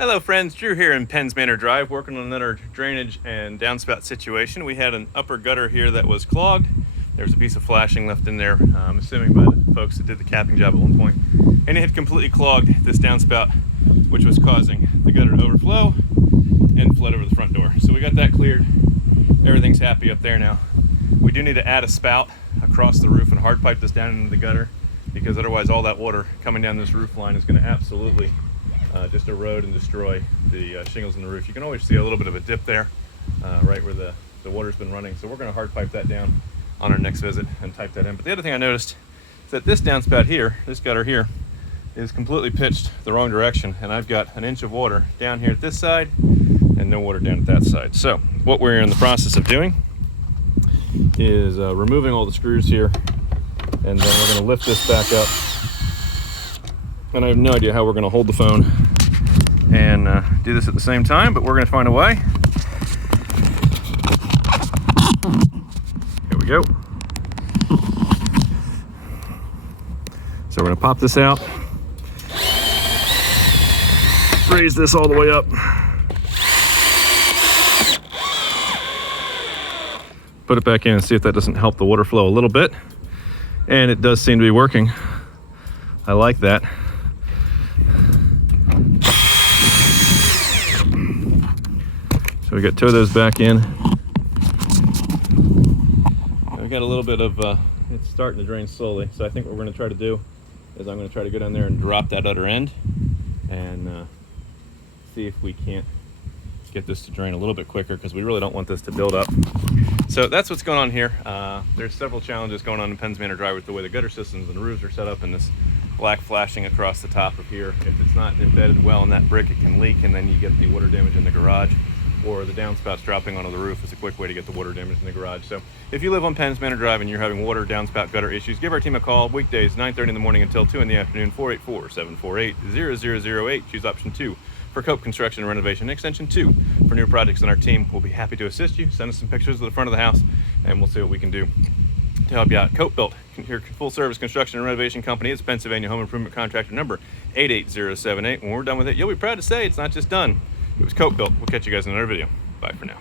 Hello friends, Drew here in Penn's Manor Drive, working on another drainage and downspout situation. We had an upper gutter here that was clogged. There was a piece of flashing left in there, I'm assuming by the folks that did the capping job at one point. And it had completely clogged this downspout, which was causing the gutter to overflow and flood over the front door. So we got that cleared. Everything's happy up there now. We do need to add a spout across the roof and hard pipe this down into the gutter, because otherwise all that water coming down this roof line is going to absolutely just erode and destroy the shingles in the roof. You can always see a little bit of a dip there, right where the water's been running. So we're going to hard pipe that down on our next visit and type that in. But the other thing I noticed is that this downspout here, this gutter here, is completely pitched the wrong direction, and I've got an inch of water down here at this side and no water down at that side. So what we're in the process of doing is removing all the screws here, and then we're going to lift this back up. And I have no idea how we're going to hold the phone and do this at the same time, but we're going to find a way. Here we go. So we're going to pop this out, raise this all the way up, put it back in and see if that doesn't help the water flow a little bit. And it does seem to be working. I like that. So we got two of those back in. We've got a little bit of, it's starting to drain slowly. So I think what we're going to try to do is I'm going to try to go down there and drop that other end and see if we can't get this to drain a little bit quicker, because we really don't want this to build up. So that's what's going on here. There's several challenges going on in Penn's Manor Drive with the way the gutter systems and the roofs are set up, and this black flashing across the top of here. If it's not embedded well in that brick, it can leak, and then you get the water damage in the garage. Or the downspouts dropping onto the roof is a quick way to get the water damage in the garage. So if you live on Penn's Manor Drive and you're having water, downspout, gutter issues, give our team a call. Weekdays, 9:30 in the morning until 2 in the afternoon, 484-748-0008. Choose option 2 for 𝗗𝘁 construction and renovation, extension 2 for new projects, and our team will be happy to assist you. Send us some pictures of the front of the house, and we'll see what we can do to help you out. 𝗗𝘁, your full-service construction and renovation company. It's Pennsylvania Home Improvement Contractor number 88078. When we're done with it, you'll be proud to say it's not just done. It was 𝗗𝘁. We'll catch you guys in another video. Bye for now.